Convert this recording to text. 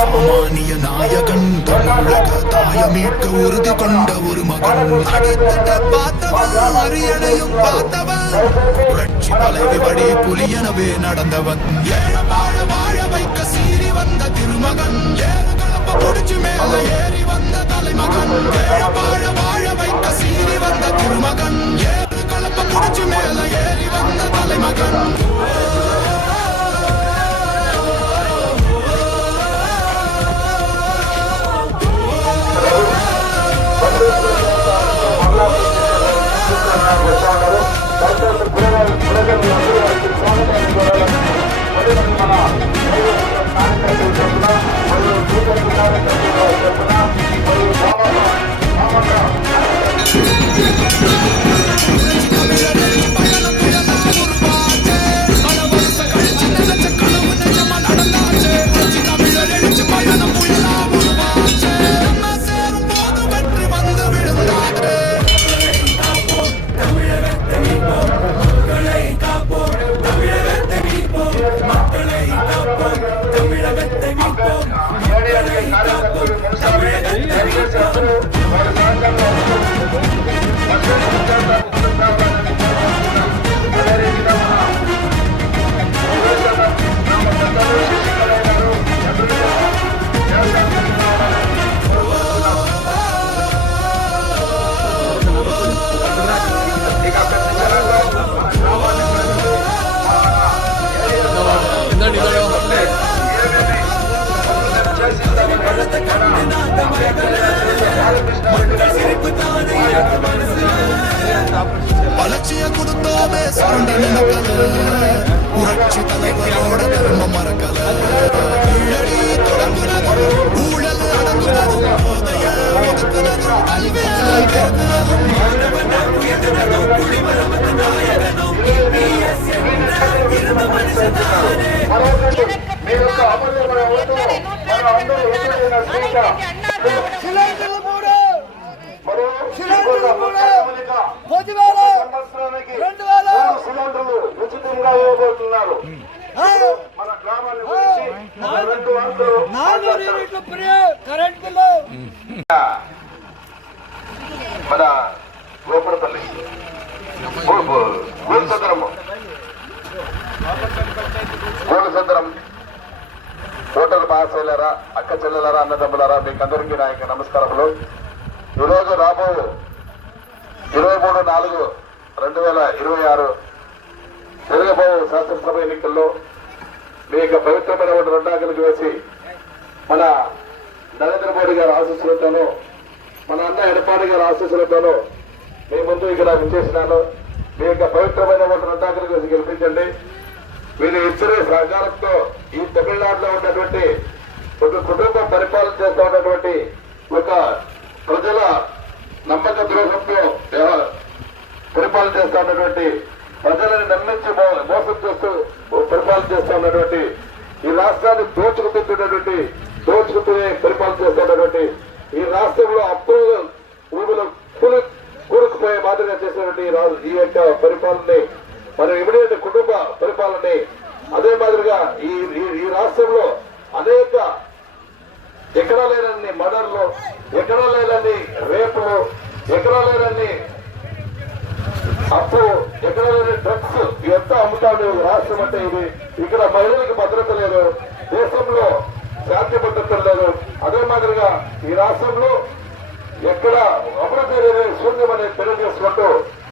சாமானிய நாயகன் தமிழக தாயமீட்க உறுதி கொண்ட ஒரு மகன். அடித்தட்ட பார்த்தவன் அரியணையும் பார்த்தவன், புரட்சி தலைவி வழி புலியனவே நடந்தவன். ஏழ வாழ வாழ வைக்க சீறி வந்த திருமகன், ஏழு கலப்ப புடிச்சு மேல ஏறி வந்த தலைமகன். ஏழ வாழ வாழ வைக்க சீறி வந்த திருமகன், ஏழு கலப்ப புடிச்சு மேல ஏறி வந்த தலைமகன். வளர்ச்சிய கொடுத்தோமே சுரண்ட நினைக்கல, புரட்சி தலைவரோட தர்ம மறக்கல. கீழடி தொடங்குனது, ஊழல் அடங்குனது, போதைய ஒதுக்குனது, கல்வியில கேட்குனது, குடிமரமத்து நாயகனும் இருந்த மனுஷனானே. ఉచితంగా ఇవ్వబోతున్నారు. మన గ్రామాన్ని గురించి మన గోపురపల్లి గోలసంద్రం ఓటరు మహాశైలరా, అక్క చెల్లెలరా, అన్నదమ్ములరా, మీకందరికీ నా యొక్క నమస్కారములు. ఈరోజు రాబో 23/4/2026 జరగబో శాసనసభ ఎన్నికల్లో మీ యొక్క పవిత్రమైన ఓటు రెండాకలకు వేసి మన నరేంద్ర మోడీ గారి ఆశీస్సులతోనూ, మన అన్న ఎడపాడి గారి ఆశీస్సులతోనూ మీ ముందు ఇక్కడ విచ్చేసినాను. మీ యొక్క పవిత్రమైన ఓటు రెండాకలకు వేసి గెలిపించండి. వీళ్ళు ఇద్దరు సహకారంతో ఈ తమిళనాడులో ఉన్నటువంటి ఒక కుటుంబం పరిపాలన చేస్తూ ఉన్నటువంటి ఒక ప్రజల నమ్మక ద్రోహంతో పరిపాలన చేస్తూ ఉన్నటువంటి, ప్రజలను నమ్మించి మోసం చేస్తూ పరిపాలన చేస్తూ ఉన్నటువంటి, ఈ రాష్ట్రాన్ని దోచుకుతూనే పరిపాలన చేస్తున్నటువంటి, ఈ రాష్ట్రంలో అప్పులు భూములు కూరుకుపోయే మాదిరిగా చేసినటువంటి ఈ యొక్క పరిపాలనని, మరి ఇమిడియట్ కుటుంబ పరిపాలనని, అదే మాదిరిగా ఈ రాష్ట్రంలో అనేక ఎక్కడా లేనన్ని మర్డర్లు, ఎక్కడా లేనన్ని రేపులు, ఎక్కడా లేనన్ని అప్పు, ఎక్కడా లేని డ్రగ్స్ ఎంత అమ్ముతాడు రాష్ట్రం అంటే ఇది. ఇక్కడ మహిళలకు భద్రత లేదు, దేశంలో శాంతి భద్రత లేదు. అదే మాదిరిగా ఈ రాష్ట్రంలో ఎక్కడ అభివృద్ధి శూన్యమని తెలియజేసుకుంటూ